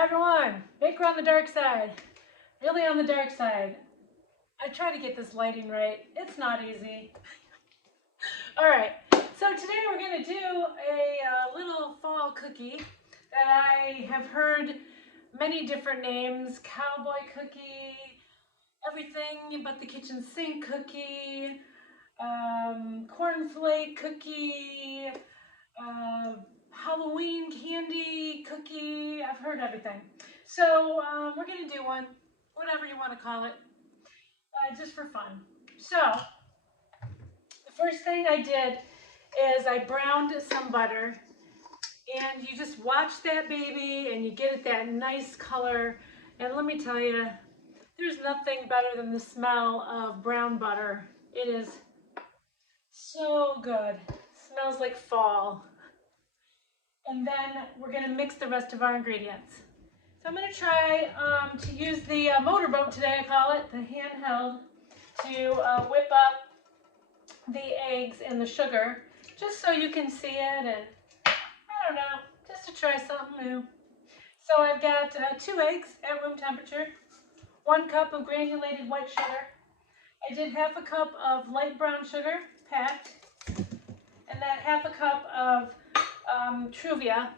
Hi everyone, Baker on the dark side. Really on the dark side. I try to get this lighting right. It's not easy. Alright, so today we're going to do a little fall cookie that I have heard many different names. Cowboy cookie, everything but the kitchen sink cookie, cornflake cookie, Halloween candy cookie. I've heard everything. So we're going to do one, whatever you want to call it, just for fun. So the first thing I did is I browned some butter, and you just watch that baby and you get it that nice color. And let me tell you, there's nothing better than the smell of brown butter. It is so good. It smells like fall. And then we're going to mix the rest of our ingredients. So I'm going to try to use the motorboat today, I call it, the handheld, to whip up the eggs and the sugar, just so you can see it, and I don't know, just to try something new. So I've got 2 eggs at room temperature, 1 cup of granulated white sugar. I did half a cup of light brown sugar, packed, and then half a cup of truvia,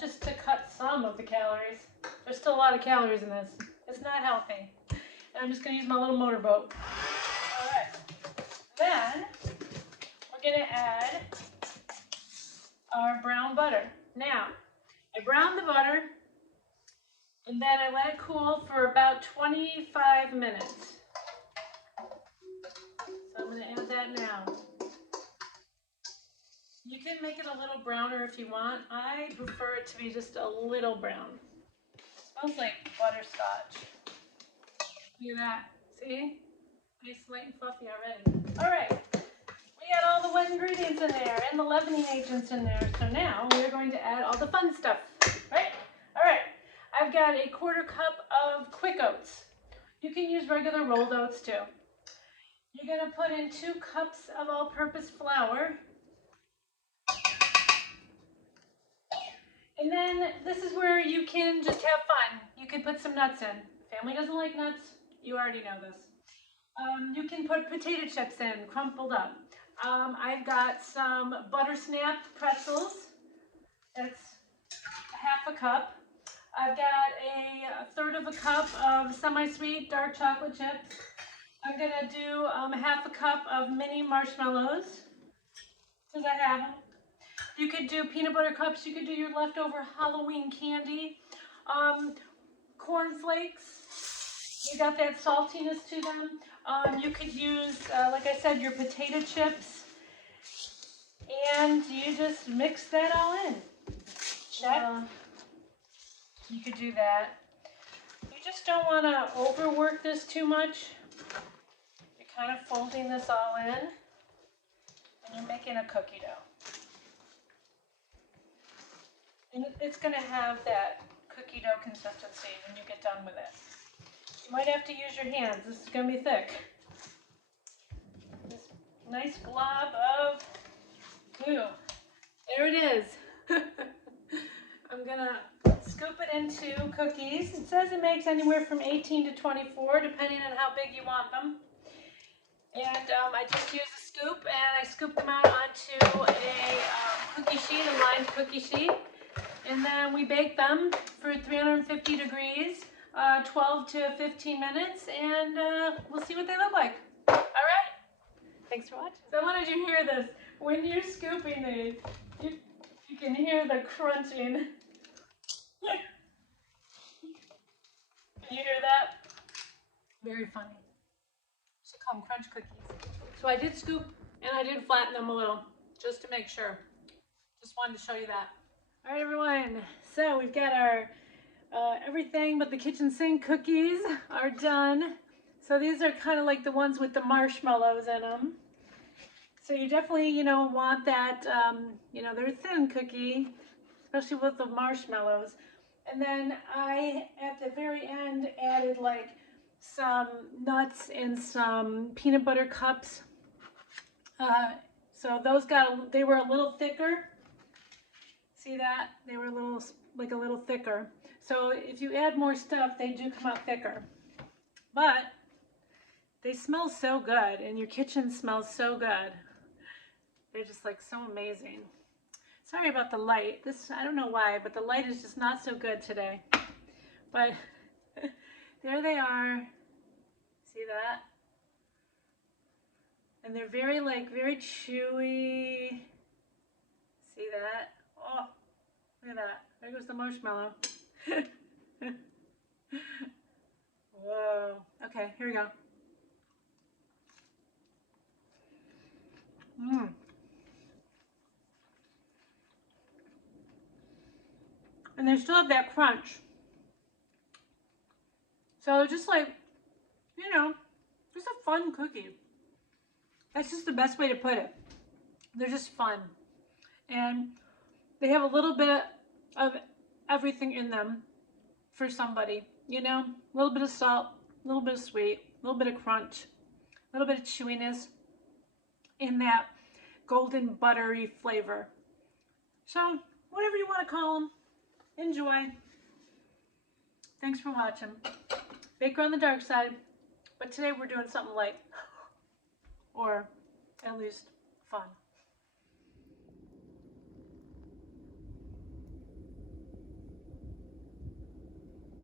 just to cut some of the calories. There's still a lot of calories in this. It's not healthy. And I'm just going to use my little motorboat. Alright. Then, we're going to add our brown butter. Now, I browned the butter, and then I let it cool for about 25 minutes. So I'm going to add that now. You can make it a little browner if you want. I prefer it to be just a little brown. It smells like butterscotch. Look at that. See? Nice, light and fluffy already. All right. We got all the wet ingredients in there and the leavening agents in there. So now we're going to add all the fun stuff, right? All right. I've got a 1/4 cup of quick oats. You can use regular rolled oats too. You're going to put in 2 cups of all-purpose flour. And then this is where you can just have fun. You can put some nuts in. Family doesn't like nuts. You already know this. You can put potato chips in, crumpled up. I've got some butter snap pretzels. That's half a cup. I've got a 1/3 cup of semi-sweet dark chocolate chips. I'm going to do half a cup of mini marshmallows, because I have them. You could do peanut butter cups. You could do your leftover Halloween candy. Corn flakes. You got that saltiness to them. You could use, like I said, your potato chips. And you just mix that all in. Check. You could do that. You just don't want to overwork this too much. You're kind of folding this all in. And you're making a cookie dough. And it's going to have that cookie dough consistency when you get done with it. You might have to use your hands. This is going to be thick. This nice glob of goo. There it is. I'm going to scoop it into cookies. It says it makes anywhere from 18 to 24, depending on how big you want them. And I just use a scoop, and I scoop them out onto a cookie sheet, a lined cookie sheet. And then we bake them for 350 degrees, 12 to 15 minutes, and we'll see what they look like. All right? Thanks for watching. So I wanted you to hear this. When you're scooping these, you can hear the crunching. Can you hear that? Very funny. Should call them crunch cookies. So I did scoop, and I did flatten them a little, just to make sure. Just wanted to show you that. All right, everyone, so we've got our everything but the kitchen sink cookies are done. So these are kind of like the ones with the marshmallows in them. So you definitely, want that, they're thin cookie, especially with the marshmallows. And then I, at the very end, added like some nuts and some peanut butter cups. So those they were a little thicker. See that? They were a little like a little thicker. So if you add more stuff, they do come out thicker. But they smell so good, and your kitchen smells so good. They're just like so amazing. Sorry about the light. I don't know why, but the light is just not so good today. But there they are. See that? And they're very very chewy. See that? Oh, look at that. There goes the marshmallow. Whoa. Okay, here we go. Mmm. And they still have that crunch. So just like, you know, just a fun cookie. That's just the best way to put it. They're just fun. And they have a little bit of everything in them for somebody, you know? A little bit of salt, a little bit of sweet, a little bit of crunch, a little bit of chewiness, and that golden buttery flavor. So, whatever you want to call them, enjoy. Thanks for watching. Baker on the dark side, but today we're doing something light, or at least fun.